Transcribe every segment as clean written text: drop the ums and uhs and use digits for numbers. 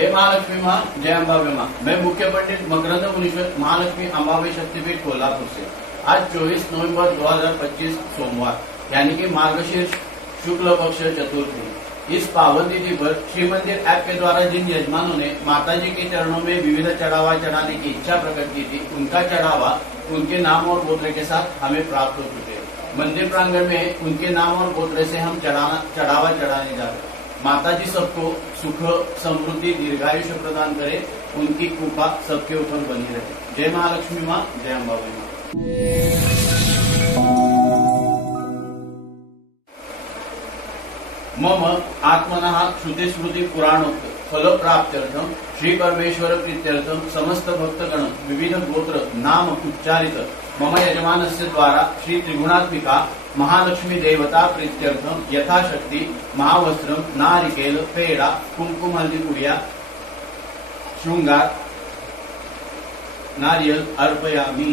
जय महालक्ष्मी माँ, जय अम्बाबे माँ। मैं मुख्य पंडित मकरंद मुनीश्वर, महालक्ष्मी अम्बाबे शक्तिपीठ कोल्हापुर से। आज 24 नवंबर 2025 सोमवार यानी कि मार्गशीर्ष शुक्ल पक्ष चतुर्थी। इस पावन तिथि पर श्री मंदिर ऐप के द्वारा जिन यजमानों ने माताजी के चरणों में विविध चढ़ावा चढ़ाने की इच्छा प्रकट की थी, उनका चढ़ावा उनके नाम और गोत्र के साथ हमें प्राप्त हो चुके हैं। मंदिर प्रांगण में उनके नाम और गोत्र से हम चढ़ावा चढ़ाने जा रहे हैं। माता जी सबको सुख समृद्धि दीर्घायुष्य प्रदान करे, उनकी कृपा सबके ऊपर बनी रहे। जय महालक्ष्मी माँ, जय अम्बाबे माँ। मम आत्मनः श्रुति स्मृति पुराणोक्त फल प्राप्त्यर्थम श्री परमेश्वर प्रीत्यर्थम समस्त भक्तगण विविध गोत्र नाम उच्चारित मम यजमानस्य द्वारा श्री त्रिगुणात्मिका महालक्ष्मी देवता प्रीत्यर्थम यथाशक्ति महावस्त्रम नारिकेल पेड़ा कुमकुम हल्दी पुड़िया श्रृंगार नारियल अर्पयामि।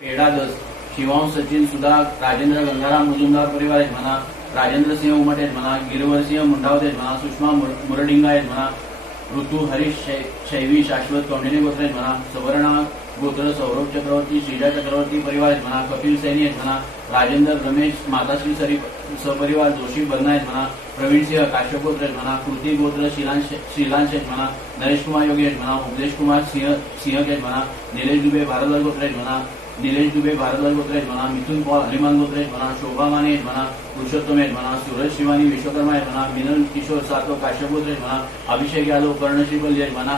पेड़ा 10 शिवांश सचिन सुधा राजेंद्र गंगाराम मुजुमदार परिवार यजमाना, राजेंद्र सिंह उमट यजमाना, गिरवर सिंह मुंडावत यजमाना, सुषमा मुरडिंगा यजमाना, ऋतु हरीश शैवी शाश्वत कौंडिन्य गोत्र यजमाना, सवर्णा गोत्र सौरभ चक्रवर्ती श्रीजा चक्रवर्ती परिवार यजमाना, कपिल सैनी यजमाना, राजेंद्र रमेश माताश्री सपरिवार जोशी बन्ना यजमाना, प्रवीण सिंह काश्यप गोत्र यजमाना, कृति गोत्र श्रीलांश यजमाना, नरेश कुमार योगी यजमाना, उपदेश कुमार सिंह यजमाना, नीलेश दुबे भारद्वाज गोत्र यजमाना, नीलेश दुबे भारद्वाज गोत्र यजमाना, मिथुन पॉल हरिमान गोत्र यजमाना, शोभा माने यजमाना, पुरुषोत्तम यजमाना, सूरज शिवानी विश्वकर्मा यजमाना, मिनल किशोर सातो काश्यप गोत्र यजमाना, अभिषेक यादव कर्णश्रीबल यजमाना।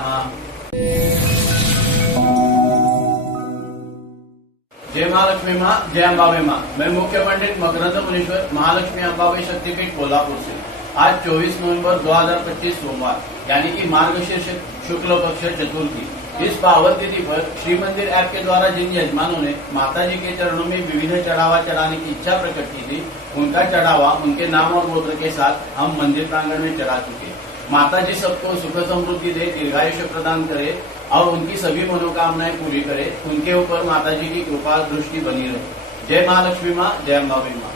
जय महालक्ष्मी माँ, जय अम्बाबे माँ। मैं मुख्य पंडित मकरंद मुनीश्वर, महालक्ष्मी अम्बाबे शक्तिपीठ कोल्हापुर से। आज 24 नवंबर 2025 सोमवार यानी कि मार्गशीर्ष शुक्ल पक्ष चतुर्थी। इस पावन तिथि पर श्री मंदिर ऐप के द्वारा जिन यजमानों ने माताजी के चरणों में विविध चढ़ावा चढ़ाने की इच्छा प्रकट की थी, उनका चढ़ावा उनके नाम और गोत्र के साथ हम मंदिर प्रांगण में चढ़ा चुके। माता जी सबको सुख समृद्धि दे, दीर्घायुष्य प्रदान करे और उनकी सभी मनोकामनाएं पूरी करे। उनके ऊपर माता जी की कृपा दृष्टि बनी रहे। जय महालक्ष्मी माँ, जय अम्बाबे माँ।